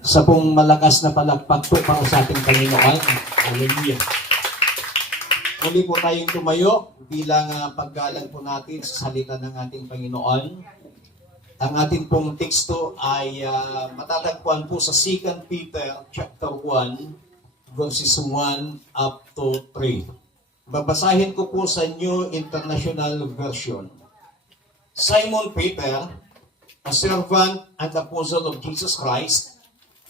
Sa pong malakas na palakpak po para sa ating Panginoon. Hallelujah. Muli po tayong tumayo bilang paggalang po natin sa salita ng ating Panginoon. Ang ating pong teksto ay matatagpuan po sa 2 Peter chapter 1 verses 1 up to 3. Babasahin ko po sa New International Version. Simon Peter, a servant and apostle of Jesus Christ,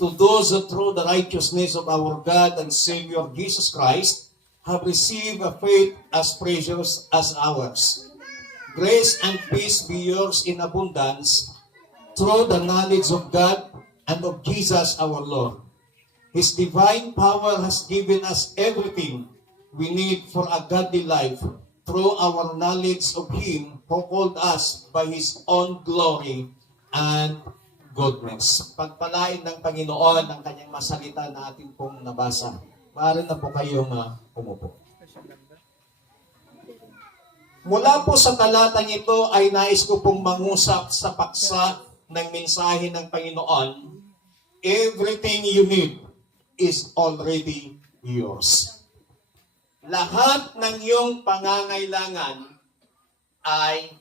to those who through the righteousness of our God and Savior Jesus Christ have received a faith as precious as ours. Grace and peace be yours in abundance through the knowledge of God and of Jesus our Lord. His divine power has given us everything we need for a godly life through our knowledge of Him who called us by His own glory and goodness. Pagpalain ng Panginoon ang kanyang masalita na atin pong nabasa. Maaari na po kayong umupo. Mula po sa talatang ito ay nais ko pong mangusap sa paksa ng mensahe ng Panginoon. Everything you need is already yours. Lahat ng iyong pangangailangan ay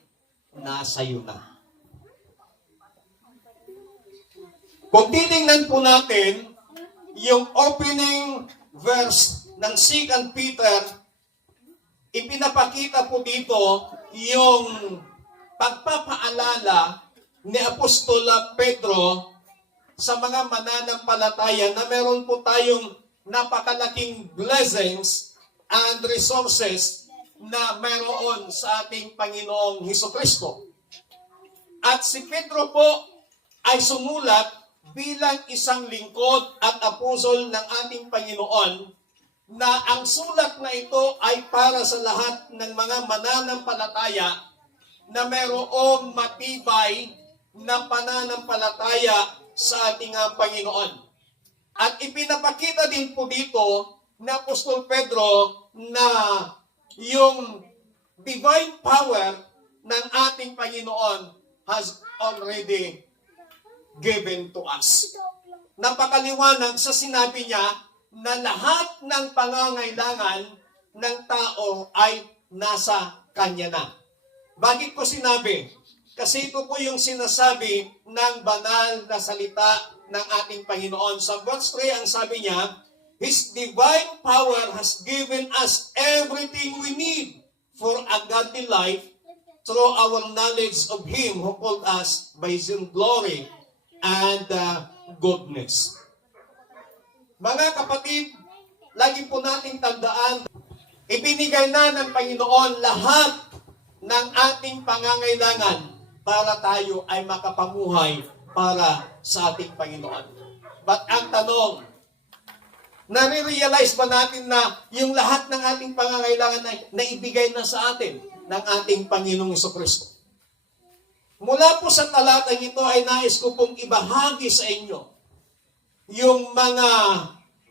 nasa iyo na. Kung titingnan po natin yung opening verse ng 2 Peter, ipinapakita po dito yung pagpapaalala ni Apostol Pedro sa mga mananampalataya na meron po tayong napakalaking blessings and resources na meron sa ating Panginoong Hesukristo. At si Pedro po ay sumulat bilang isang lingkod at apostol ng ating Panginoon na ang sulat na ito ay para sa lahat ng mga mananampalataya na mayroong matibay na pananampalataya sa ating Panginoon. At ipinapakita din po dito na Apostol Pedro na yung divine power ng ating Panginoon has already given to us. Napakaliwanag sa sinabi niya na lahat ng pangangailangan ng tao ay nasa kanya na. Bakit ko sinabi? Kasi ito po yung sinasabi ng banal na salita ng ating Panginoon. Sa verse 3, ang sabi niya, His divine power has given us everything we need for a godly life through our knowledge of Him who called us by His own glory and goodness. Mga kapatid, lagi po nating tandaan, ibinigay na ng Panginoon lahat ng ating pangangailangan para tayo ay makapamuhay para sa ating Panginoon. But ang tanong, nare-realize ba natin na yung lahat ng ating pangangailangan ay naibigay na sa atin ng ating Panginoong Hesukristo? Mula po sa talatang ito ay nais ko pong ibahagi sa inyo yung mga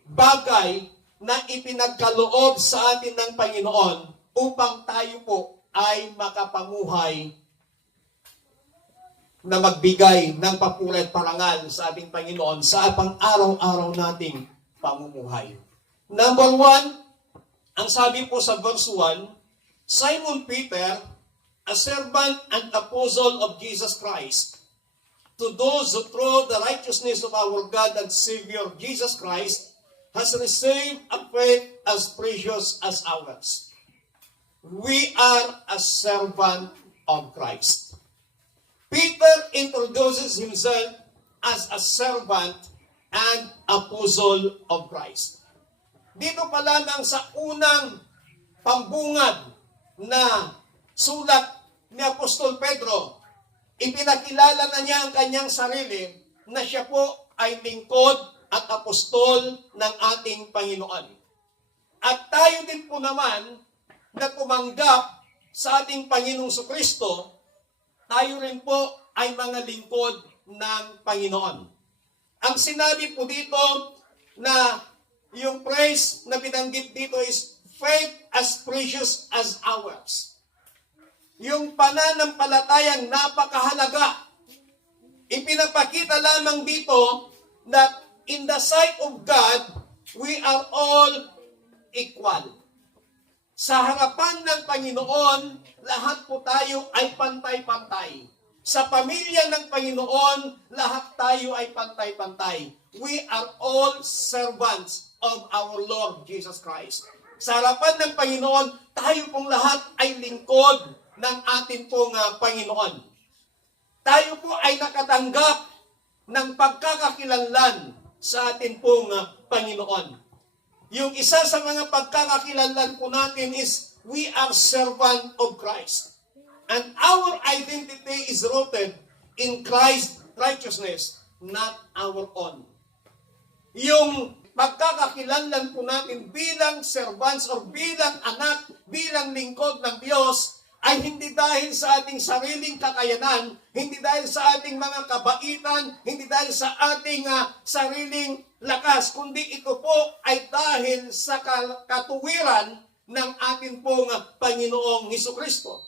bagay na ipinagkaloob sa atin ng Panginoon upang tayo po ay makapamuhay na magbigay ng papuri at parangal sa ating Panginoon sa pang-araw-araw nating pamumuhay. Number 1, ang sabi po sa verse 1, Simon Peter, a servant and apostle of Jesus Christ, to those who through the righteousness of our God and Savior Jesus Christ has received a faith as precious as ours. We are a servant of Christ. Peter introduces himself as a servant and apostle of Christ. Dito pa lamang sa unang pambungad na sulat ni Apostol Pedro, ipinakilala na niya ang kanyang sarili na siya po ay lingkod at apostol ng ating Panginoon. At tayo din po naman na tumanggap sa ating Panginoong Kristo, tayo rin po ay mga lingkod ng Panginoon. Ang sinabi po dito na yung praise na binanggit dito is faith as precious as ours. Yung pananampalatayang napakahalaga. Ipinapakita lamang dito na in the sight of God, we are all equal. Sa harapan ng Panginoon, lahat po tayo ay pantay-pantay. Sa pamilya ng Panginoon, lahat tayo ay pantay-pantay. We are all servants of our Lord Jesus Christ. Sa harapan ng Panginoon, tayo pong lahat ay lingkod ng ating pong Panginoon. Tayo po ay nakatanggap ng pagkakakilanlan sa ating pong Panginoon. Yung isa sa mga pagkakakilanlan po natin is we are servant of Christ. And our identity is rooted in Christ's righteousness, not our own. Yung pagkakakilanlan po natin bilang servants or bilang anak, bilang lingkod ng Diyos, ay hindi dahil sa ating sariling kakayanan, hindi dahil sa ating mga kabaitan, hindi dahil sa ating sariling lakas, kundi ito po ay dahil sa katuwiran ng ating pong Panginoong Hesukristo.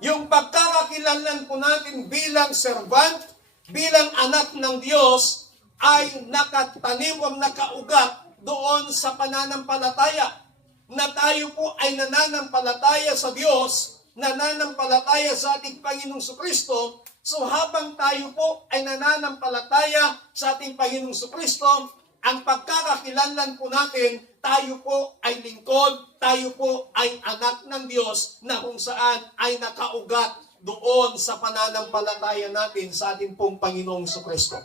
Yung pagkakakilanlan po natin bilang servant, bilang anak ng Diyos, ay nakatanim o nakaugat doon sa pananampalataya. Na tayo po ay nananampalataya sa Diyos, nananampalataya sa ating Panginoong Kristo. So habang tayo po ay nananampalataya sa ating Panginoong Kristo, ang pagkakakilanlan po natin, tayo po ay lingkod, tayo po ay anak ng Diyos na kung saan ay nakaugat doon sa pananampalataya natin sa ating pong Panginoong Kristo.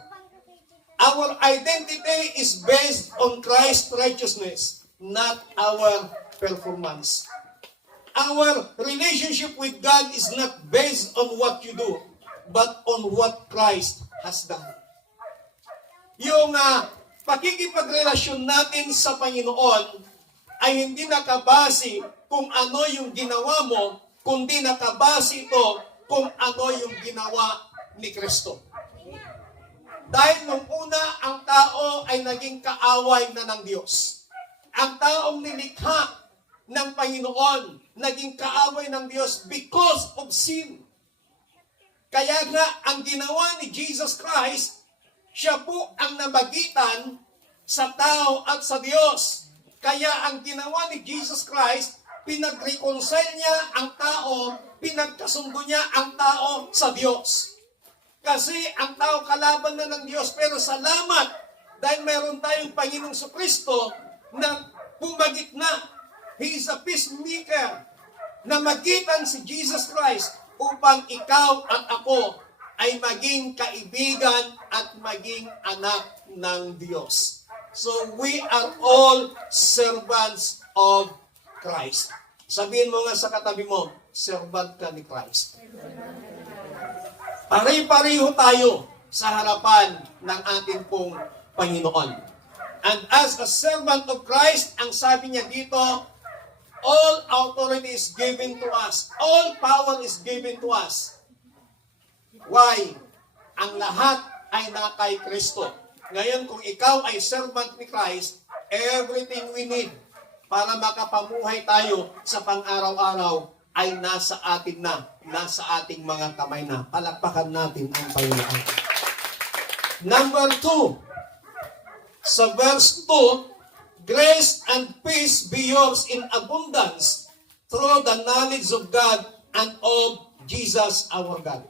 Our identity is based on Christ's righteousness, not our performance. Our relationship with God is not based on what you do, but on what Christ has done. Yung pakikipagrelasyon natin sa Panginoon ay hindi nakabase kung ano yung ginawa mo, kundi nakabase ito kung ano yung ginawa ni Kristo. Dahil nung una, ang tao ay naging kaaway na ng Diyos. Ang taong nilikha ng Panginoon, naging kaaway ng Diyos because of sin. Kaya nga, ang ginawa ni Jesus Christ, siya po ang namagitan sa tao at sa Diyos. Kaya ang ginawa ni Jesus Christ, pinag-reconcile niya ang tao, pinagkasundo niya ang tao sa Diyos. Kasi ang tao kalaban na ng Diyos, pero salamat dahil meron tayong Panginoong Kristo na pumagitna. He is a peacemaker na magitan si Jesus Christ upang ikaw at ako ay maging kaibigan at maging anak ng Diyos. So we are all servants of Christ. Sabihin mo nga sa katabi mo, servant ka ni Christ. Pare-pareho tayo sa harapan ng ating pong Panginoon. And as a servant of Christ, ang sabi niya dito, all authority is given to us. All power is given to us. Why? Ang lahat ay na kay Kristo. Ngayon, kung ikaw ay servant ni Christ, everything we need para makapamuhay tayo sa pang-araw-araw ay nasa atin na, nasa ating mga kamay na. Palakpakan natin ang Panginoon. Number 2, sa verse 2, grace and peace be yours in abundance through the knowledge of God and of Jesus our God.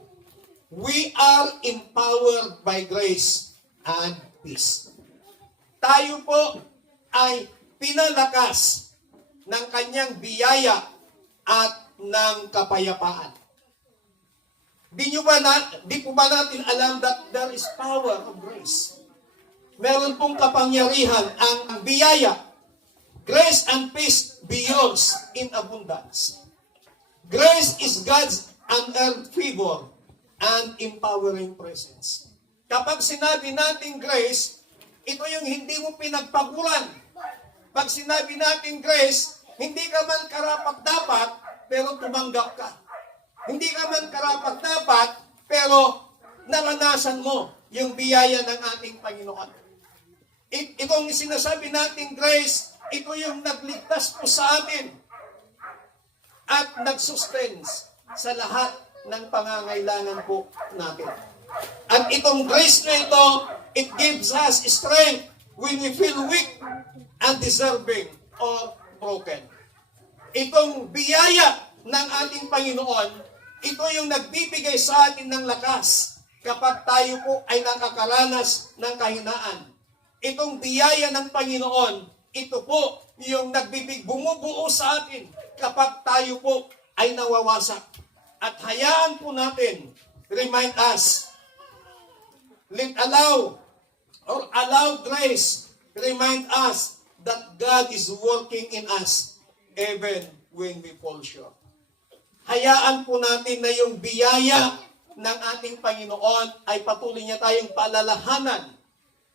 We are empowered by grace and peace. Tayo po ay pinalakas ng kanyang biyaya at ng kapayapaan. Di po ba natin alam that there is power of grace? Meron pong kapangyarihan ang biyaya. Grace and peace be yours in abundance. Grace is God's unearned favor and empowering presence. Kapag sinabi natin grace, ito yung hindi mo pinagpaguran. Pag sinabi natin grace, hindi ka man karapat-dapat, pero tumanggap ka. Hindi ka man karapat-dapat, pero naranasan mo yung biyaya ng ating Panginoon. Itong sinasabi nating grace, ito yung nagligtas po sa atin at nagsustain sa lahat ng pangangailangan po natin. At itong grace na It gives us strength when we feel weak, undeserving, or broken. Itong biyaya ng ating Panginoon, ito yung nagbibigay sa atin ng lakas kapag tayo po ay nakakaranas ng kahinaan. Itong biyaya ng Panginoon, ito po yung bumubuo sa atin kapag tayo po ay nawawasak. At hayaan po natin, remind us, allow grace, remind us that God is working in us even when we fall short. Hayaan po natin na yung biyaya ng ating Panginoon ay patuloy niya tayong paalalahanan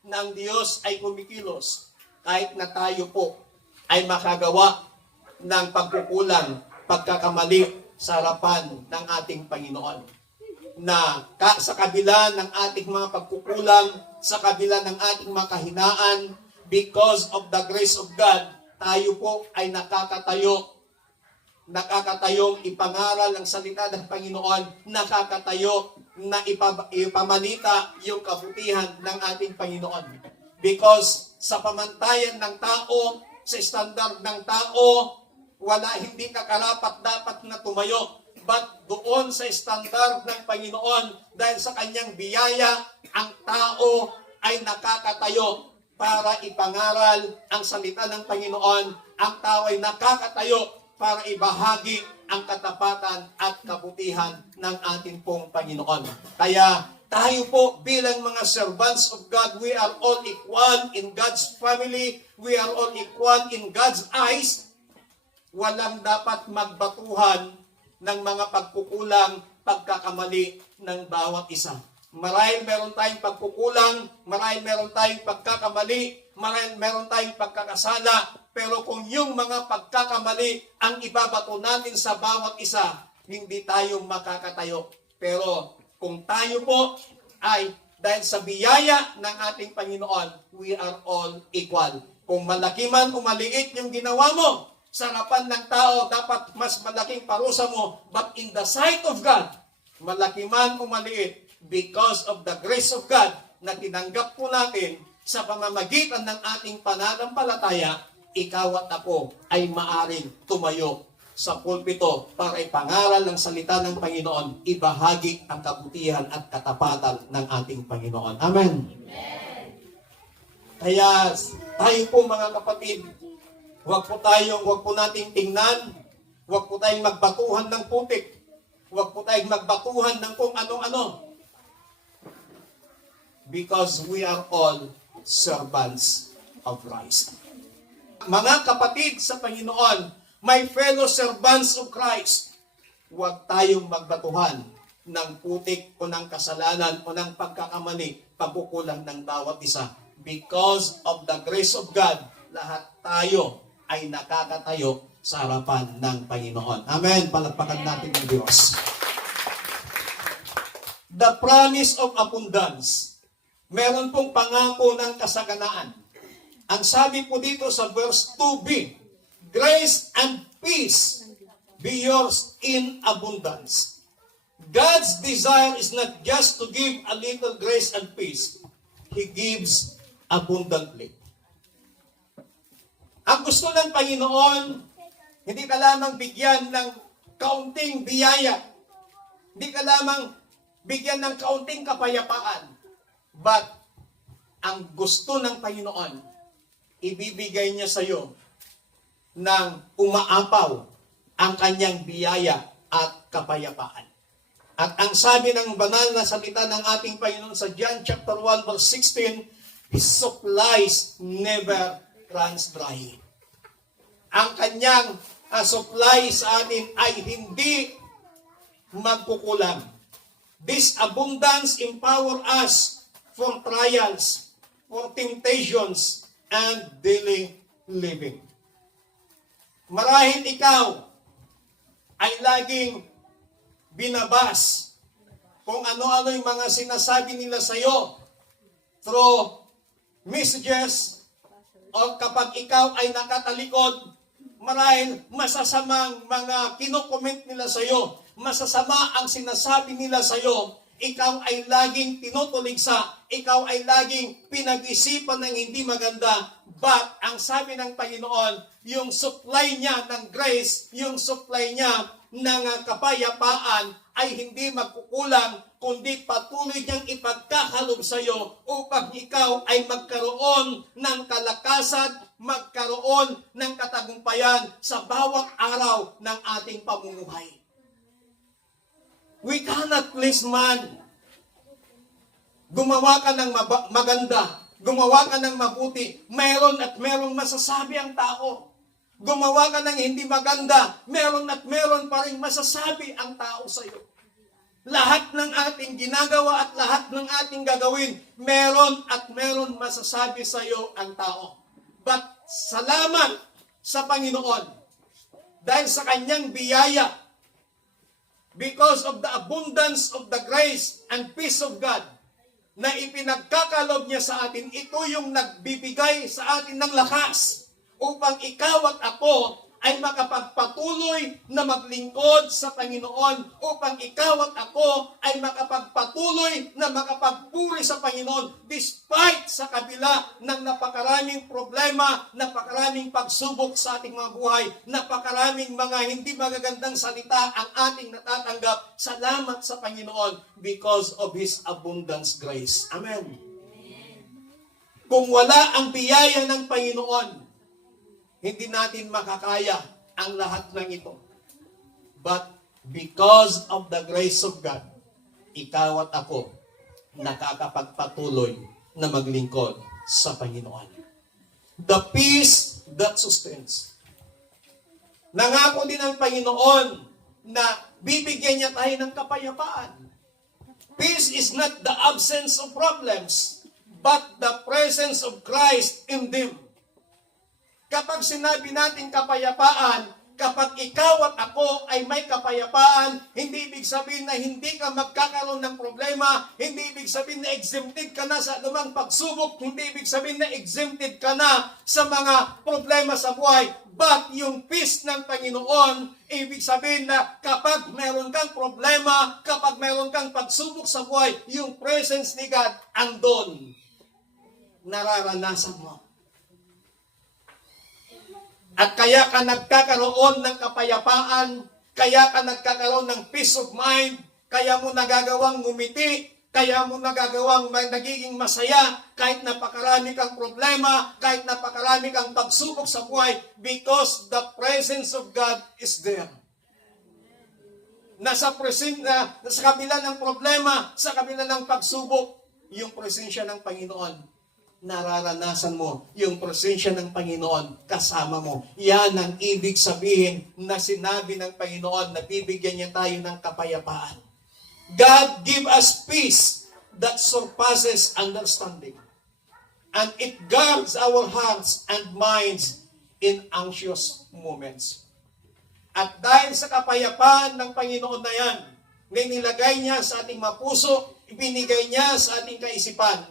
ng Diyos ay kumikilos kahit na tayo po ay makagawa ng pagkukulang, pagkakamali sa harapan ng ating Panginoon. Na sa kabila ng ating mga pagkukulang, sa kabila ng ating mga kahinaan, because of the grace of God, tayo po ay nakakatayong ipangaral ang salita ng Panginoon, nakakatayo na ipamalita yung kabutihan ng ating Panginoon. Because sa pamantayan ng tao, sa standard ng tao, hindi ka karapat dapat na tumayo. But doon sa standard ng Panginoon, dahil sa kanyang biyaya, ang tao ay nakakatayo para ipangaral ang salita ng Panginoon. Ang tao ay nakakatayo para ibahagi ang katapatan at kabutihan ng ating pong Panginoon. Kaya tayo po bilang mga servants of God, we are all equal in God's family. We are all equal in God's eyes. Walang dapat magbatuhan ng mga pagkukulang, pagkakamali ng bawat isa. Marahil meron tayong pagkukulang, marahil meron tayong pagkakamali, marahil meron tayong pagkakasala, pero kung yung mga pagkakamali ang ibabato natin sa bawat isa, hindi tayo makakatayo. Pero kung tayo po ay dahil sa biyaya ng ating Panginoon, we are all equal. Kung malaki man o maliit yung ginawa mo, sa harapan ng tao, dapat mas malaking parusa mo. But in the sight of God, malaki man o maliit, because of the grace of God na tinanggap po natin sa pamamagitan ng ating pananampalataya, ikaw at ako ay maaring tumayo sa pulpito para ipangaral ng salita ng Panginoon, ibahagi ang kabutihan at katapatan ng ating Panginoon. Amen. Kaya tayo po mga kapatid, huwag po nating tingnan, huwag po tayong magbatuhan ng putik, huwag po tayong magbatuhan ng kung ano-ano. Because we are all servants of Christ. Mga kapatid sa Panginoon, my fellow servants of Christ, huwag tayong magbatuhan ng putik o ng kasalanan o ng pagkakamali, pagkukulang ng bawat isa. Because of the grace of God, lahat tayo ay nakakatayo sa harapan ng Panginoon. Amen. Palakpakan natin ng Diyos. The promise of abundance. Meron pong pangako ng kasaganaan. Ang sabi po dito sa verse 2b, grace and peace be yours in abundance. God's desire is not just to give a little grace and peace. He gives abundantly. Ang gusto ng Panginoon, hindi ka lamang bigyan ng kaunting biyaya. Hindi ka lamang bigyan ng kaunting kapayapaan. But, ang gusto ng Panginoon, ibibigay niya sa iyo ng umaapaw ang kanyang biyaya at kapayapaan. At ang sabi ng banal na salita ng ating Panginoon sa John chapter 1 verse 16, His supplies never runs dry. Ang kanyang supply sa atin ay hindi magkukulang. This abundance empower us for trials, for temptations, and daily living. Marahil ikaw ay laging binabas kung ano-ano yung mga sinasabi nila sa iyo through messages o kapag ikaw ay nakatalikod, marahil masasamang mga kinokomment nila sa iyo, masasama ang sinasabi nila sa iyo, ikaw ay laging tinutuligsa, ikaw ay laging pinag-isipan ng hindi maganda. But, ang sabi ng Panginoon, yung supply niya ng grace, yung supply niya ng kapayapaan ay hindi magkukulang, kundi patuloy niyang ipagkakalob sa iyo upang ikaw ay magkaroon ng kalakasan, magkaroon ng katagumpayan sa bawat araw ng ating pamumuhay. We cannot please man. Gumawa ka ng maganda, gumawa ka ng mabuti, meron at merong masasabi ang tao. Gumawa ka ng hindi maganda, meron at meron pa rin masasabi ang tao sa iyo. Lahat ng ating ginagawa at lahat ng ating gagawin, meron at meron masasabi sa iyo ang tao. But salamat sa Panginoon dahil sa kanyang biyaya, because of the abundance of the grace and peace of God, na ipinagkakalob niya sa atin, ito yung nagbibigay sa atin ng lakas upang ikaw at ako ay makapagpatuloy na maglingkod sa Panginoon, upang ikaw at ako ay makapagpatuloy na makapagpuri sa Panginoon despite sa kabila ng napakaraming problema, napakaraming pagsubok sa ating mga buhay, napakaraming mga hindi magagandang salita ang ating natatanggap. Salamat sa Panginoon because of His abundance grace. Amen. Kung wala ang biyaya ng Panginoon, hindi natin makakaya ang lahat ng ito. But because of the grace of God, ikaw at ako nakakapagpatuloy na maglingkod sa Panginoon. The peace that sustains. Nangako din ang Panginoon na bibigyan niya tayo ng kapayapaan. Peace is not the absence of problems, but the presence of Christ in them. Kapag sinabi natin kapayapaan, kapag ikaw at ako ay may kapayapaan, hindi ibig sabihin na hindi ka magkakaroon ng problema, hindi ibig sabihin na exempted ka na sa lumang pagsubok, hindi ibig sabihin na exempted ka na sa mga problema sa buhay. But yung peace ng Panginoon, ibig sabihin na kapag mayroon kang problema, kapag mayroon kang pagsubok sa buhay, yung presence ni God andon. Nararanasan mo. At kaya ka nagkakaroon ng kapayapaan, kaya ka nagkakaroon ng peace of mind, kaya mo nagagawang ngumiti, kaya mo nagagawang nagiging masaya, kahit napakarami kang problema, kahit napakarami kang pagsubok sa buhay, because the presence of God is there. Nasa kabila ng problema, sa kabila ng pagsubok, yung presensya ng Panginoon, nararanasan mo yung presensya ng Panginoon kasama mo. Yan ang ibig sabihin na sinabi ng Panginoon na bibigyan niya tayo ng kapayapaan. God give us peace that surpasses understanding. And it guards our hearts and minds in anxious moments. At dahil sa kapayapaan ng Panginoon na yan, na nilagay niya sa ating mapuso, ibinigay niya sa ating kaisipan,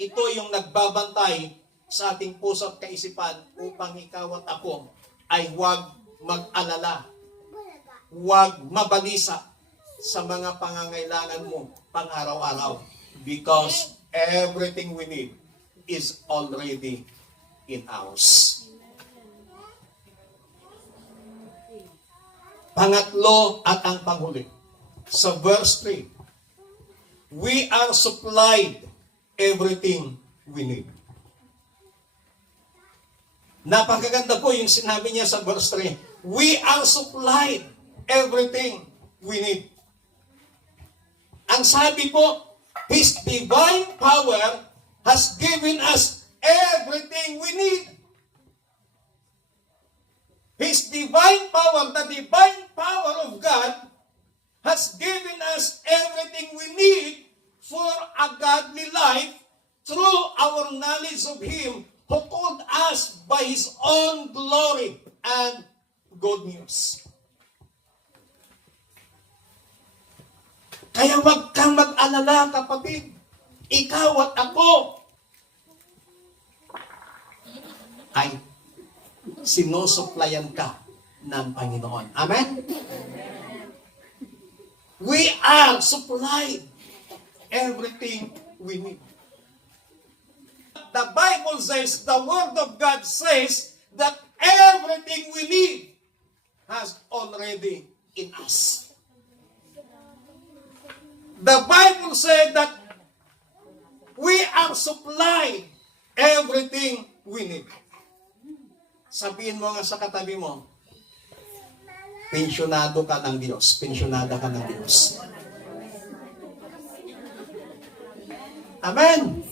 ito yung nagbabantay sa ating puso at kaisipan upang ikaw at ako ay huwag mag-alala, huwag mabalisa sa mga pangangailangan mo pang-araw-araw, because everything we need is already in ours. Pangatlo at ang panghuli, sa verse 3, we are supplied everything we need. Napakaganda po yung sinabi niya sa verse 3. We are supplied everything we need. Ang sabi po, His divine power has given us everything we need. His divine power, the divine power of God, has given us everything we need for a godly life through our knowledge of Him who called us by His own glory and good news. Kaya wag kang mag-alala, kapatid. Ikaw at ako ay sinusuplayan ka ng Panginoon. Amen? We are supplied everything we need. The Bible says, the Word of God says that everything we need has already in us. The Bible said that we are supplied everything we need. Sabihin mo nga sa katabi mo, pensyonado ka ng Diyos. Pensyonada ka ng Diyos. Amen.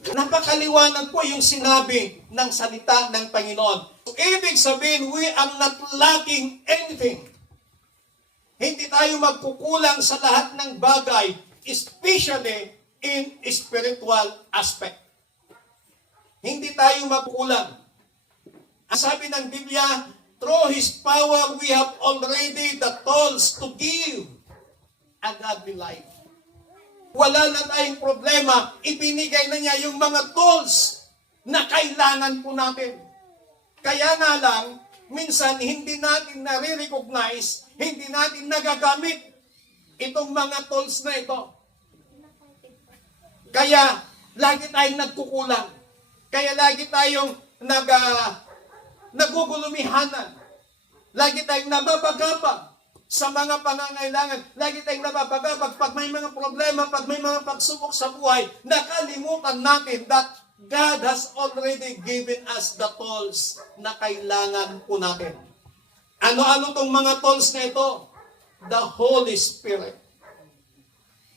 Napakaliwanag po yung sinabi ng salita ng Panginoon. So, ibig sabihin, we are not lacking anything. Hindi tayo magkukulang sa lahat ng bagay, especially in spiritual aspect. Hindi tayo magkukulang. Ang sabi ng Biblia, through His power, we have already the tools to give a godly life. Wala na tayong problema, ibinigay na niya yung mga tools na kailangan po natin. Kaya nga lang, minsan hindi natin nare-recognize, hindi natin nagagamit itong mga tools na ito. Kaya lagi tayong nagkukulang. Kaya lagi tayong nagugulumihanan. Lagi tayong nababagabag sa mga pangangailangan. Lagi tayong nababagabag pag may mga problema, pag may mga pagsubok sa buhay. Nakalimutan natin that God has already given us the tools na kailangan po natin. Ano-ano tong mga tools na ito? The Holy Spirit.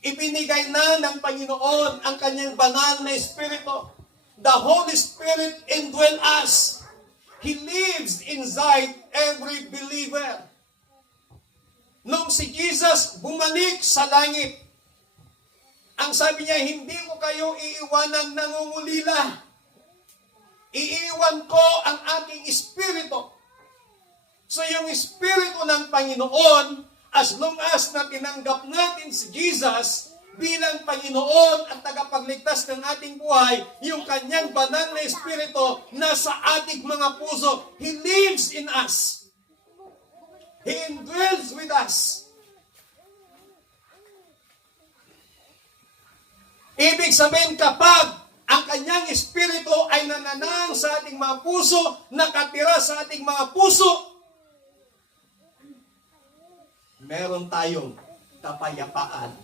Ibinigay na ng Panginoon ang kanyang banal na Espiritu. The Holy Spirit indwell us. He lives inside every believer. Nung si Jesus bumalik sa langit, ang sabi niya, hindi ko kayo iiwanan nangungulila. Iiwan ko ang aking Espiritu. So yung Espiritu ng Panginoon, as long as na tinanggap natin si Jesus bilang Panginoon at tagapagligtas ng ating buhay, yung kanyang banal na Espiritu nasa ating mga puso. He lives in us. He indwells with us. Ibig sabihin, kapag ang kanyang Espiritu ay nananang sa ating mga puso, nakatira sa ating mga puso, meron tayong kapayapaan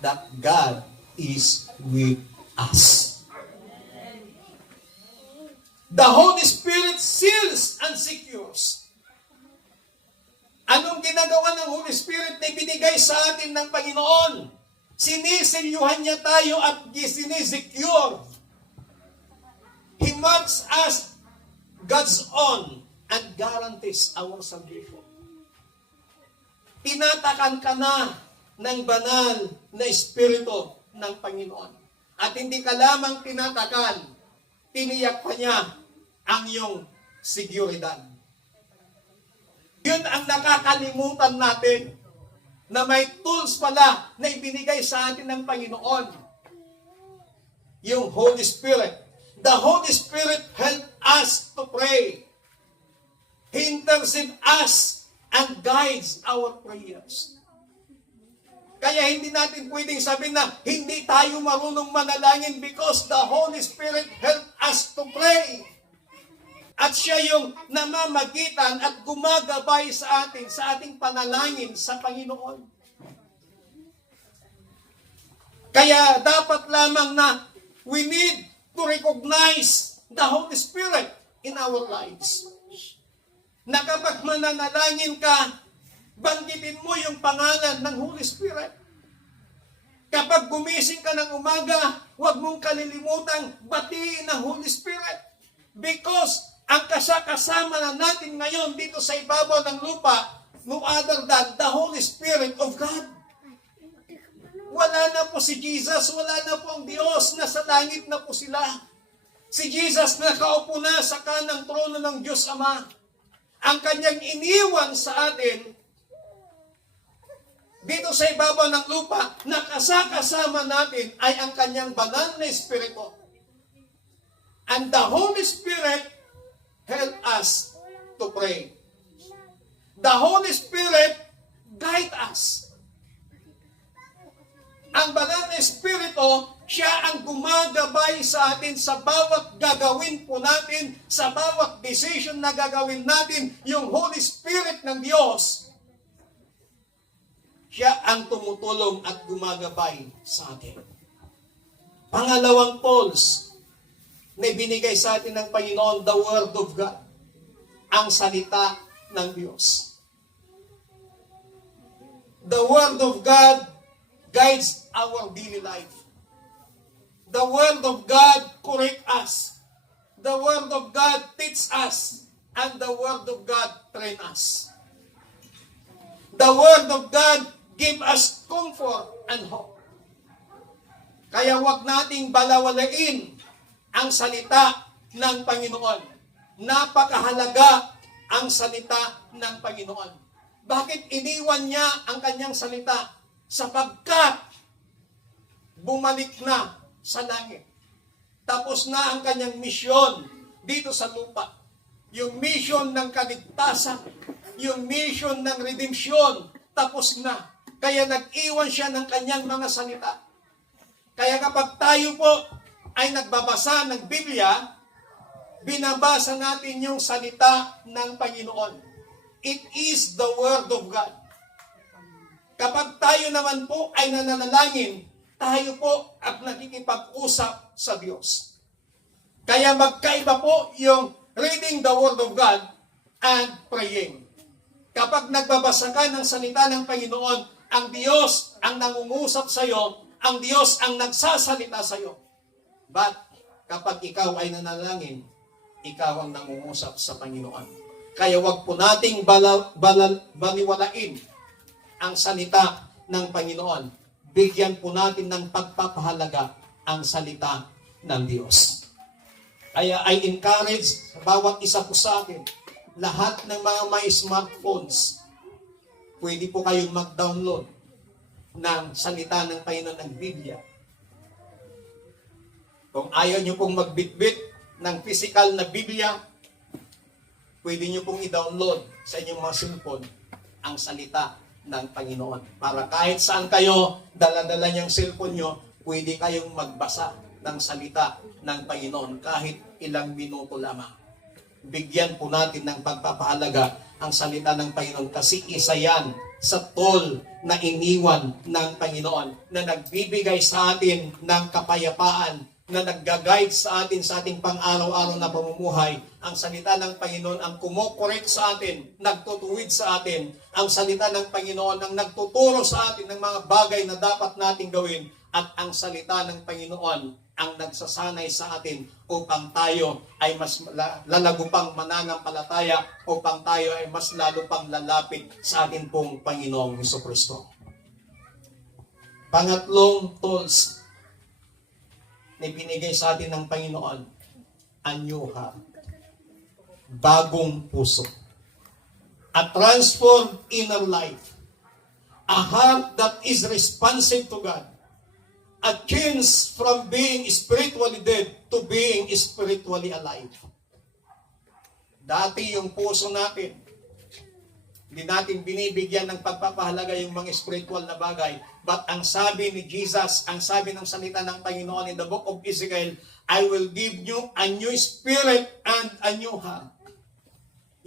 that God is with us. The Holy Spirit seals and secures. Anong ginagawa ng Holy Spirit na ibinigay sa atin ng Panginoon? Sinisilyuhan niya tayo at sinisecure. He marks us God's own and guarantees our salvation. Tinatakan ka na ng banal na Espiritu ng Panginoon. At hindi ka lamang tinatakan, tiniyak pa niya ang iyong seguridad. Yun ang nakakalimutan natin, na may tools pala na ibinigay sa atin ng Panginoon. Yung Holy Spirit. The Holy Spirit help us to pray. He intercedes us and guides our prayers. Kaya hindi natin pwedeng sabihin na hindi tayo marunong manalangin because the Holy Spirit help us to pray. At siya yung namamagitan at gumagabay sa atin, sa ating panalangin sa Panginoon. Kaya dapat lamang na we need to recognize the Holy Spirit in our lives. Na kapag mananalangin ka, banggitin mo yung pangalan ng Holy Spirit. Kapag gumising ka ng umaga, huwag mong kalilimutang batiin ang Holy Spirit. Because ang kasama na natin ngayon dito sa ibabaw ng lupa, no other than the Holy Spirit of God. Wala na po si Jesus, wala na po ang Diyos, nasa langit na po sila. Si Jesus nakaupo na sa kanang trono ng Diyos Ama. Ang kanyang iniwan sa atin, dito sa ibabaw ng lupa, nakasama natin ay ang kanyang banal na Espiritu. And the Holy Spirit help us to pray. The Holy Spirit guide us. Ang banal na Espiritu, siya ang gumagabay sa atin sa bawat gagawin po natin, sa bawat decision na gagawin natin. Yung Holy Spirit ng Diyos, siya ang tumutulong at gumagabay sa atin. Pangalawang tools na binigay sa atin ng Panginoon, the Word of God. Ang salita ng Diyos. The Word of God guides our daily life. The Word of God corrects us. The Word of God teaches us. And the Word of God trains us. The Word of God gives us comfort and hope. Kaya wag nating balawalain ang salita ng Panginoon. Napakahalaga ang salita ng Panginoon. Bakit iniwan niya ang kanyang salita? Sapagkat bumalik na sa langit. Tapos na ang kanyang misyon dito sa lupa. Yung mission ng kaligtasan, yung mission ng redemption, tapos na. Kaya nag-iwan siya ng kanyang mga salita. Kaya kapag tayo po ay nagbabasa ng Biblia, binabasa natin yung salita ng Panginoon. It is the Word of God. Kapag tayo naman po ay nananalangin, tayo po at nakikipag-usap sa Diyos. Kaya magkaiba po yung reading the Word of God and praying. Kapag nagbabasa ka ng salita ng Panginoon, ang Diyos ang nangungusap sa iyo, ang Diyos ang nagsasalita sa iyo. But kapag ikaw ay nanalangin, ikaw ang nangungusap sa Panginoon. Kaya wag po nating baliwalain ang salita ng Panginoon. Bigyan po natin ng pagpapahalaga ang salita ng Diyos. Kaya I encourage bawat isa po sa atin, lahat ng mga may smartphones, pwede po kayong mag-download ng salita ng Panginoon ng Biblia. Kung ayaw nyo pong magbitbit ng physical na Biblia, pwede nyo pong i-download sa inyong mga cellphone ang salita ng Panginoon. Para kahit saan kayo, dala-dala niyang cellphone nyo, pwede kayong magbasa ng salita ng Panginoon kahit ilang minuto lamang. Bigyan po natin ng pagpapahalaga ang salita ng Panginoon kasi isa yan sa tool na iniwan ng Panginoon na nagbibigay sa atin ng kapayapaan, na nagga-guide sa atin sa ating pang-araw-araw na pamumuhay. Ang salita ng Panginoon ang kumokorek sa atin, nagtutuwid sa atin. Ang salita ng Panginoon ang nagtuturo sa atin ng mga bagay na dapat nating gawin. At ang salita ng Panginoon ang nagsasanay sa atin upang tayo ay mas lalago pang mananampalataya, upang tayo ay mas lalo pang lalapit sa atin pong Panginoong Hesukristo. Pangatlong tools na binigay sa atin ng Panginoon, a new heart. Bagong puso. A transformed inner life. A heart that is responsive to God. A change from being spiritually dead to being spiritually alive. Dati yung puso natin, hindi natin binibigyan ng pagpapahalaga yung mga spiritual na bagay. But ang sabi ni Jesus, ang sabi ng salita ng Panginoon in the book of Ezekiel, I will give you a new spirit and a new heart.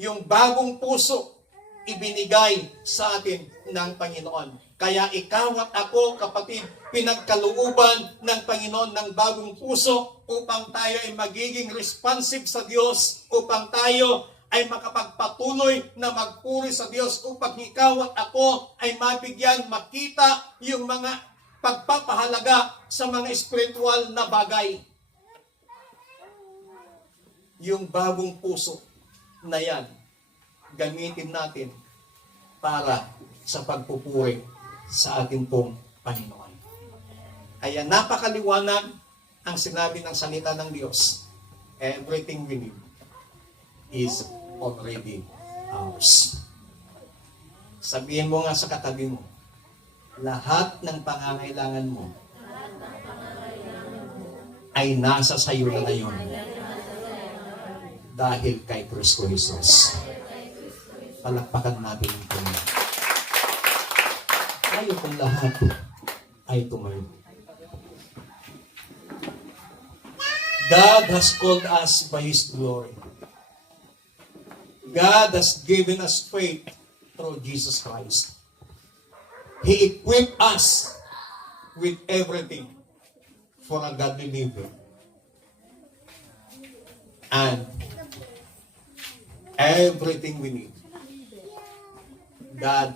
Yung bagong puso, ibinigay sa atin ng Panginoon. Kaya ikaw at ako, kapatid, pinagkalooban ng Panginoon ng bagong puso upang tayo ay magiging responsive sa Diyos, upang tayo ay makapagpatuloy na magpuri sa Diyos, upang ikaw at ako ay mabigyan, makita yung mga pagpapahalaga sa mga spiritual na bagay. Yung bagong puso na yan, gamitin natin para sa pagpupuri sa ating pong Panginoon. Kaya napakaliwanag ang sinabi ng salita ng Diyos. Everything we need is already ours. Sabihin mo nga sa katabi mo, lahat ng pangangailangan mo ay nasa sayo na ngayon dahil kay Kristo Jesus. Palakpakan natin ang Panginoon. Tayo pong lahat ay tumayo. God has called us by His glory. God has given us faith through Jesus Christ. He equipped us with everything for a godly living. And everything we need, God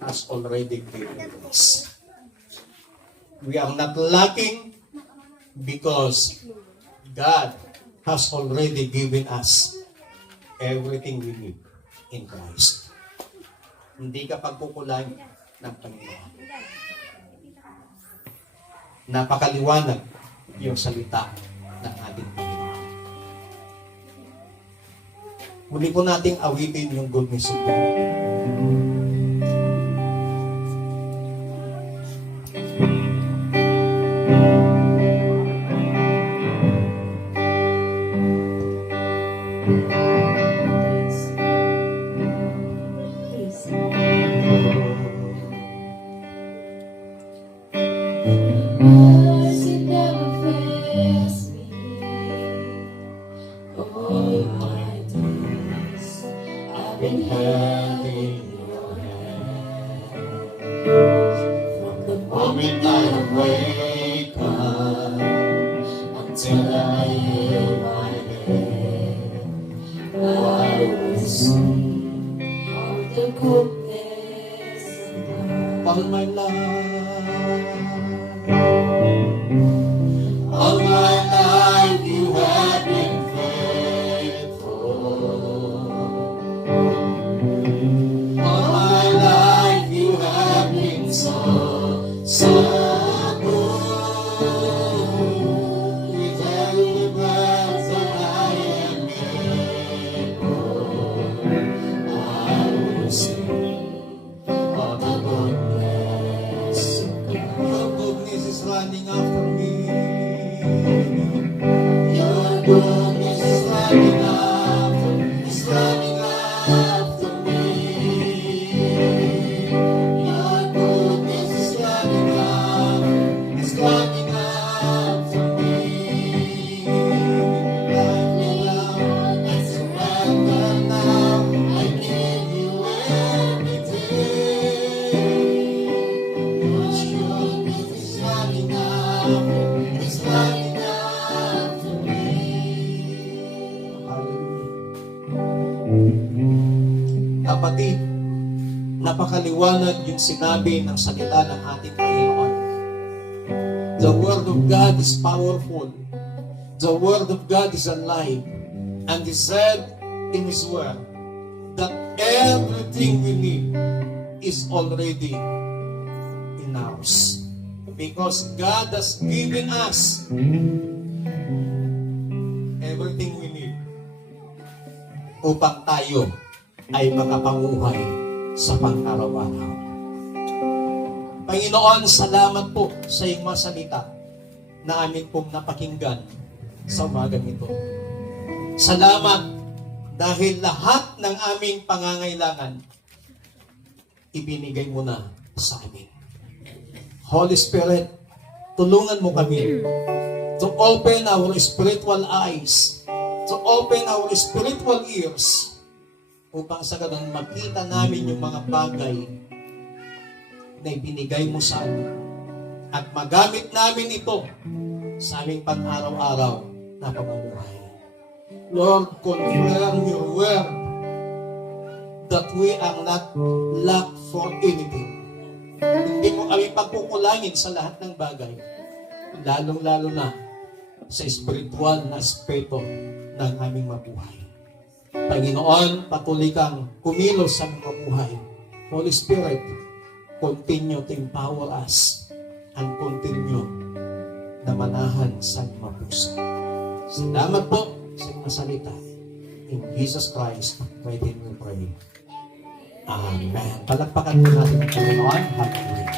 has already given us. We are not lacking because God has already given us everything we need in Christ. Hindi ka pagkukulang ng Panginoon. Napakaliwanag yung salita ng ating Panginoon. Muli po nating awitin yung goodness of God. Mercy never fails me. All my days I've been held in your hand. From the moment I wake up until I lay my head, I will sing of the goodness of God. All my life, All my life you have been faithful. All my life you have been so good. With every breath that I am able, I will sing of the goodness of God. your goodness is running after me. Your goodness is running after me. Your goodness is running after me. I surrender now. I give you everything. Your goodness is running after me. Kapatid, napakaliwanag yung sinabi ng salita ng ating Panginoon. The Word of God is powerful. The Word of God is alive. And He said in His Word that everything we need is already in ours. Because God has given us everything we need upang tayo ay makapanguhay sa pang-araw-araw. Panginoon, salamat po sa iyong mga salita na amin pong napakinggan sa umagang ito. Salamat dahil lahat ng aming pangangailangan ibinigay mo na sa amin. Holy Spirit, tulungan mo kami to open our spiritual eyes, to open our spiritual ears, upang sa ganun makita namin yung mga bagay na ibinigay mo sa amin at magamit namin ito sa aming pang-araw-araw na pamumuhay. Lord, confirm your word that we are not lack for anything. Hindi mo kami pagkukulangin sa lahat ng bagay, lalong-lalo na sa spiritual na aspeto ng aming mabuhay. Panginoon, patuloy kang kumilos sa aming mabuhay. Holy Spirit, continue to empower us and continue na manahan sa aming mga puso. Salamat po sa mga salita. In Jesus Christ, may din we pray. Amen. Palakpakan po natin ang Panginoon. Hallelujah.